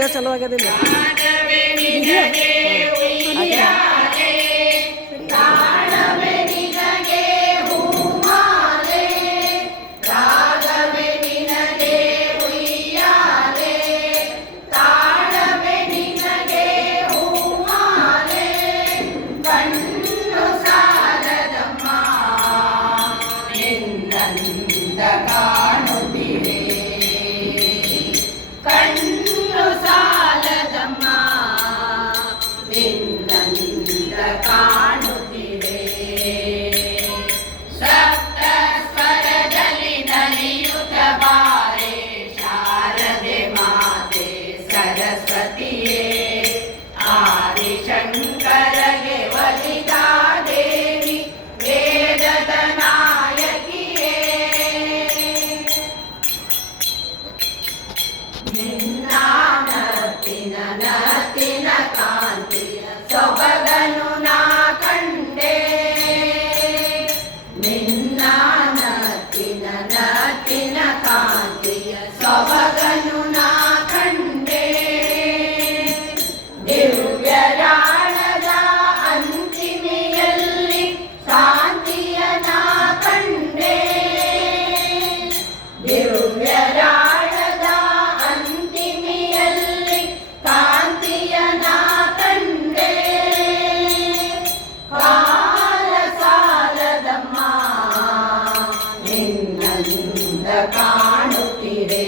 Video ಚಲೋ ಆಗ್ಯದಿಲ್ಲ. ಕಣ್ಣು ಸಾಲದಮ್ಮ ನಿನ್ನಂದ ಕಾಣುತ್ತಿದೆ. ಸಪ್ತ ಸ್ವರದಲ್ಲಿ ನಲಿಯುತ್ತ ಬಾರೆ ಶಾರದೆ ಮಾತೆ ಸರಸ್ವತಿಯೇ. ಆದಿಶಂಕರಗೆ ಒಲಿದ ದೇವಿ ವೇದದ ನಾಯಕಿಯೇ. ನಿನ್ನ ನತ್ತಿನ ಕಾಂತಿಯ ಸೊಬಗನು ನಾ ಕಂಡೆ. ನಿನ್ನ ನತ್ತಿನ ಕಾಂತಿಯ ಸೊಬಗನು ನಾ ಕಂಡೆ. ದಿವ್ಯರಾಳದ ಅಂತಿಮೆಯಲ್ಲಿ ಶಾಂತಿಯ ನಾ ಕಂಡೆ. ದಿವ್ಯರಾಳದ ಅಂತಿಮೆಯಲ್ಲಿ ಕಾಂತಿಯ ನಾ ಕಂಡೆ. ಕಾಲ ಸಾಲದಮ್ಮ ನಿನ್ನಂದ ಕಾಣುತ್ತಿದೆ.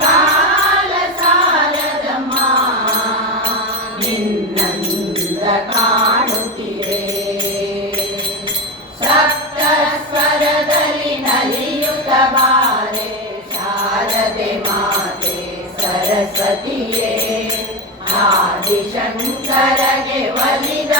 ಕಾಲ ಸಾಲದಮ್ಮ ನಿನ್ನಂದ ಕಾಣುತ್ತಿದೆ. ಸಪ್ತ ಸ್ವರದಲ್ಲಿ ನಲಿಯುತ್ತ ಬಾರೆ ಶಾರದೆ ಮಾತೆ ಸರಸ್ವತಿಯೇ. ಆದಿಶಂಕರಗೆ ಒಲಿದ